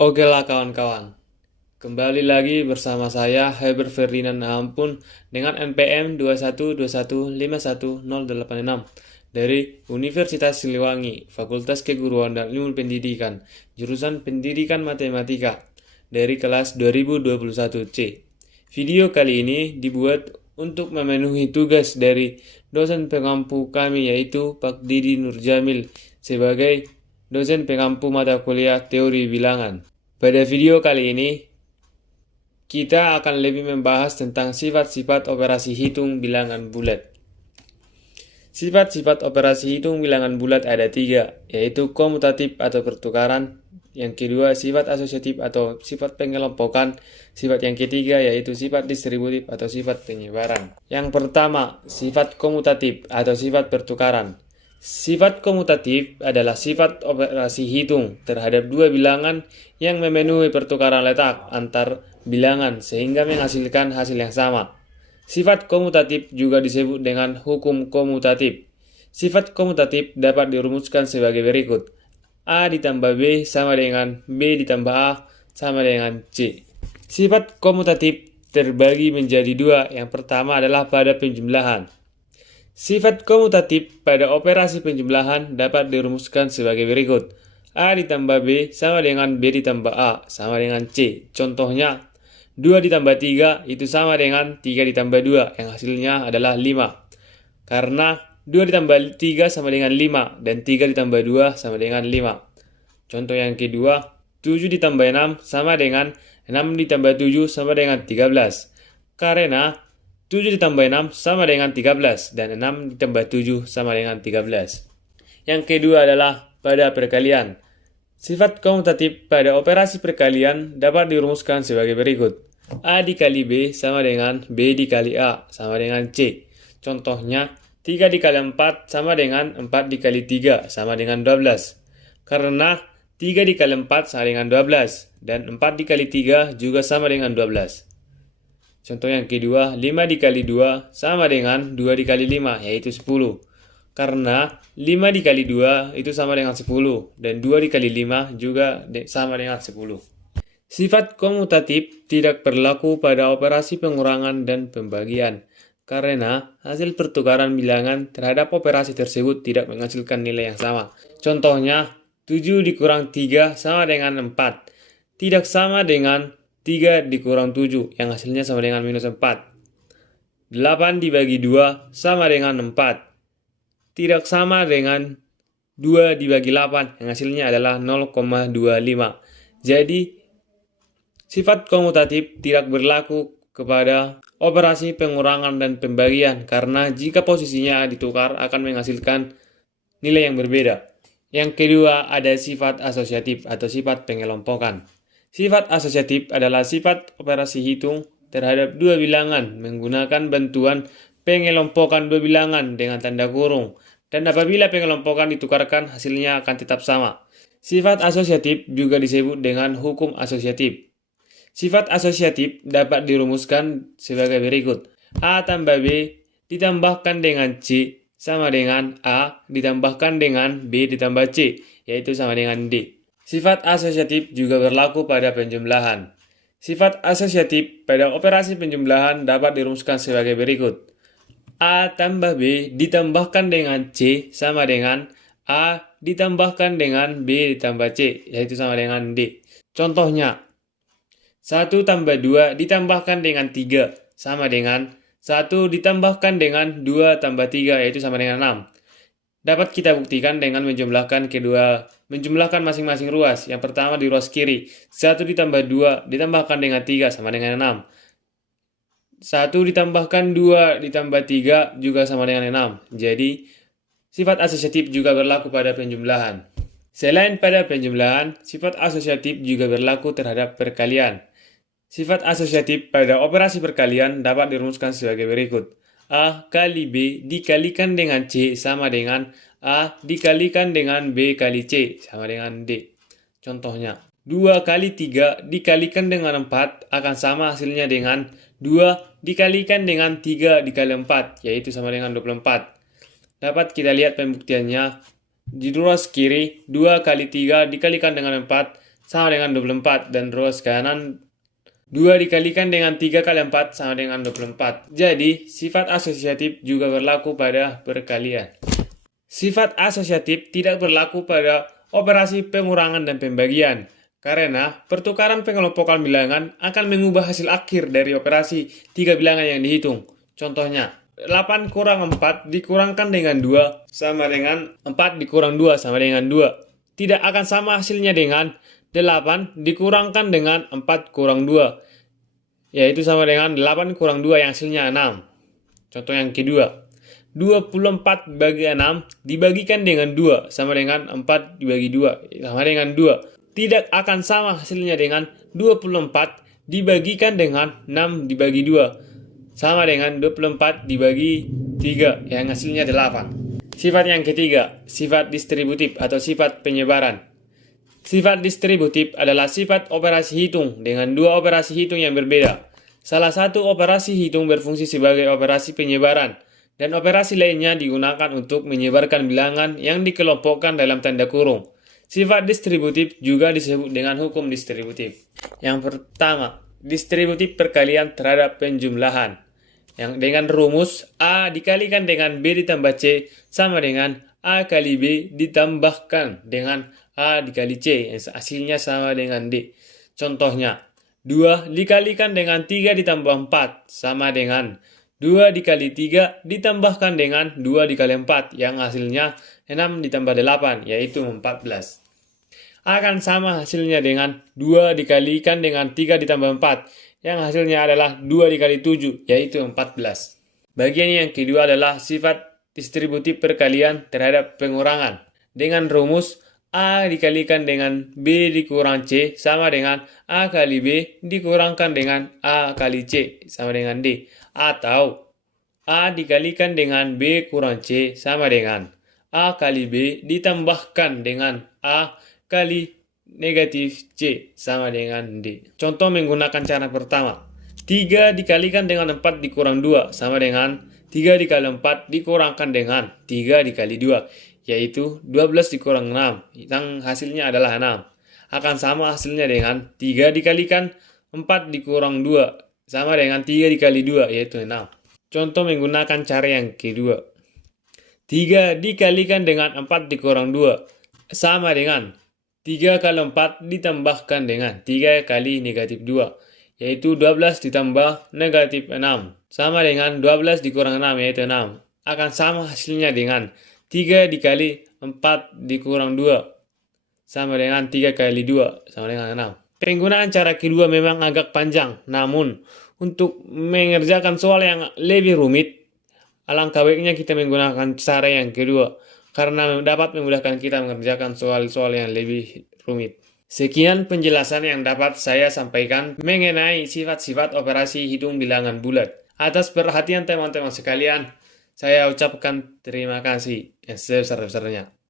Oke lah kawan-kawan, kembali lagi bersama saya Heber Ferdinand Ampun dengan NPM 212151086 dari Universitas Siliwangi, Fakultas Keguruan dan Ilmu Pendidikan, jurusan Pendidikan Matematika dari kelas 2021C. Video kali ini dibuat untuk memenuhi tugas dari dosen pengampu kami yaitu Pak Didi Nurjamil sebagai dosen pengampu mata kuliah teori bilangan. Pada video kali ini, kita akan lebih membahas tentang sifat-sifat operasi hitung bilangan bulat. Sifat-sifat operasi hitung bilangan bulat ada 3, yaitu komutatif atau pertukaran, yang kedua sifat asosiatif atau sifat pengelompokan, sifat yang ketiga yaitu sifat distributif atau sifat penyebaran. Yang pertama, sifat komutatif atau sifat pertukaran. Sifat komutatif adalah sifat operasi hitung terhadap dua bilangan yang memenuhi pertukaran letak antar bilangan sehingga menghasilkan hasil yang sama. Sifat komutatif juga disebut dengan hukum komutatif. Sifat komutatif dapat dirumuskan sebagai berikut. A ditambah B sama dengan B ditambah A sama dengan C. Sifat komutatif terbagi menjadi dua. Yang pertama adalah pada penjumlahan. Sifat komutatif pada operasi penjumlahan dapat dirumuskan sebagai berikut. A ditambah B sama dengan B ditambah A sama dengan C. Contohnya, 2 ditambah 3 itu sama dengan 3 ditambah 2 yang hasilnya adalah 5. Karena 2 ditambah 3 sama dengan 5 dan 3 ditambah 2 sama dengan 5. Contoh yang kedua, 7 ditambah 6 sama dengan 6 ditambah 7 sama dengan 13. Karena 7 ditambah 6 sama dengan 13 dan 6 ditambah 7 sama dengan 13. Yang kedua adalah pada perkalian. Sifat komutatif pada operasi perkalian dapat dirumuskan sebagai berikut. A dikali B sama dengan B dikali A sama dengan C. Contohnya, 3 dikali 4 sama dengan 4 dikali 3 sama dengan 12. Karena 3 dikali 4 sama dengan 12 dan 4 dikali 3 juga sama dengan 12. Contoh yang kedua, 5 dikali 2 sama dengan 2 dikali 5, yaitu 10. Karena 5 dikali 2 itu sama dengan 10, dan 2 dikali 5 juga sama dengan 10. Sifat komutatif tidak berlaku pada operasi pengurangan dan pembagian, karena hasil pertukaran bilangan terhadap operasi tersebut tidak menghasilkan nilai yang sama. Contohnya, 7 dikurang 3 sama dengan 4, tidak sama dengan 3 dikurang 7 yang hasilnya sama dengan minus 4. 8 dibagi 2 sama dengan 4. Tidak sama dengan 2 dibagi 8 yang hasilnya adalah 0,25. Jadi, sifat komutatif tidak berlaku kepada operasi pengurangan dan pembagian karena jika posisinya ditukar akan menghasilkan nilai yang berbeda. Yang kedua ada sifat asosiatif atau sifat pengelompokan. Sifat asosiatif adalah sifat operasi hitung terhadap dua bilangan menggunakan bantuan pengelompokan dua bilangan dengan tanda kurung, dan apabila pengelompokan ditukarkan hasilnya akan tetap sama. Sifat asosiatif juga disebut dengan hukum asosiatif. Sifat asosiatif dapat dirumuskan sebagai berikut. A tambah B ditambahkan dengan C sama dengan A ditambahkan dengan B ditambah C, yaitu sama dengan D. Sifat asosiatif juga berlaku pada penjumlahan. Sifat asosiatif pada operasi penjumlahan dapat dirumuskan sebagai berikut. A tambah B ditambahkan dengan C sama dengan A ditambahkan dengan B ditambah C, yaitu sama dengan D. Contohnya, 1 tambah 2 ditambahkan dengan 3 sama dengan 1 ditambahkan dengan 2 tambah 3, yaitu sama dengan 6. Dapat kita buktikan dengan menjumlahkan masing-masing ruas. Yang pertama di ruas kiri, 1 ditambah 2 ditambahkan dengan 3 sama dengan 6. 1 ditambahkan 2 ditambah 3 juga sama dengan 6. Jadi, sifat asosiatif juga berlaku pada penjumlahan. Selain pada penjumlahan, sifat asosiatif juga berlaku terhadap perkalian. Sifat asosiatif pada operasi perkalian dapat dirumuskan sebagai berikut. A kali B dikalikan dengan C sama dengan A dikalikan dengan B kali C sama dengan D. Contohnya, 2 kali 3 dikalikan dengan 4 akan sama hasilnya dengan 2 dikalikan dengan 3 dikali 4, yaitu sama dengan 24. Dapat kita lihat pembuktiannya. Di ruas kiri, 2 kali 3 dikalikan dengan 4 sama dengan 24. Dan ruas kanan 2 dikalikan dengan 3 kali 4 sama dengan 24. Jadi, sifat asosiatif juga berlaku pada perkalian. Sifat asosiatif tidak berlaku pada operasi pengurangan dan pembagian, karena pertukaran pengelompokan bilangan akan mengubah hasil akhir dari operasi 3 bilangan yang dihitung. Contohnya, 8 kurang 4 dikurangkan dengan 2 sama dengan 4 dikurang 2 sama dengan 2. Tidak akan sama hasilnya dengan 8 dikurangkan dengan 4 kurang 2, yaitu sama dengan 8 kurang 2 yang hasilnya 6. Contoh yang kedua, 24 bagi 6 dibagikan dengan 2 sama dengan 4 dibagi 2 sama dengan 2. Tidak akan sama hasilnya dengan 24 dibagikan dengan 6 dibagi 2 sama dengan 24 dibagi 3 yang hasilnya 8. Sifat yang ketiga, sifat distributif atau sifat penyebaran. Sifat distributif adalah sifat operasi hitung dengan dua operasi hitung yang berbeda. Salah satu operasi hitung berfungsi sebagai operasi penyebaran, dan operasi lainnya digunakan untuk menyebarkan bilangan yang dikelompokkan dalam tanda kurung. Sifat distributif juga disebut dengan hukum distributif. Yang pertama, distributif perkalian terhadap penjumlahan, yang dengan rumus A dikalikan dengan B ditambah C sama dengan A kali B ditambahkan dengan A dikali C, yang hasilnya sama dengan D. Contohnya, 2 dikalikan dengan 3 ditambah 4 sama dengan 2 dikali 3 ditambahkan dengan 2 dikali 4, yang hasilnya 6 ditambah 8, yaitu 14. Akan sama hasilnya dengan 2 dikalikan dengan 3 ditambah 4, yang hasilnya adalah 2 dikali 7, yaitu 14. Bagian yang kedua adalah sifat distributif perkalian terhadap pengurangan, dengan rumus A dikalikan dengan B dikurang C sama dengan A kali B dikurangkan dengan A kali C sama dengan D. Atau A dikalikan dengan B kurang C sama dengan A kali B ditambahkan dengan A kali negatif C sama dengan D. Contoh menggunakan cara pertama. 3 dikalikan dengan 4 dikurang 2 sama dengan 3 dikali 4 dikurangkan dengan 3 dikali 2, yaitu 12 dikurang 6, yang hasilnya adalah 6. Akan sama hasilnya dengan 3 dikalikan 4 dikurang 2 sama dengan 3 dikali 2, yaitu 6. Contoh menggunakan cara yang kedua. 3 dikalikan dengan 4 dikurang 2 sama dengan 3 kali 4 ditambahkan dengan 3 kali negatif 2, yaitu 12 ditambah negatif 6 sama dengan 12 dikurang 6, yaitu 6. Akan sama hasilnya dengan 3 dikali 4 dikurang 2 sama dengan 3 kali 2 sama dengan 6. Penggunaan cara kedua memang agak panjang, namun untuk mengerjakan soal yang lebih rumit, alangkah baiknya kita menggunakan cara yang kedua, karena dapat memudahkan kita mengerjakan soal-soal yang lebih rumit. Sekian penjelasan yang dapat saya sampaikan mengenai sifat-sifat operasi hitung bilangan bulat. Atas perhatian teman-teman sekalian, saya ucapkan terima kasih yang sebesar-besarnya.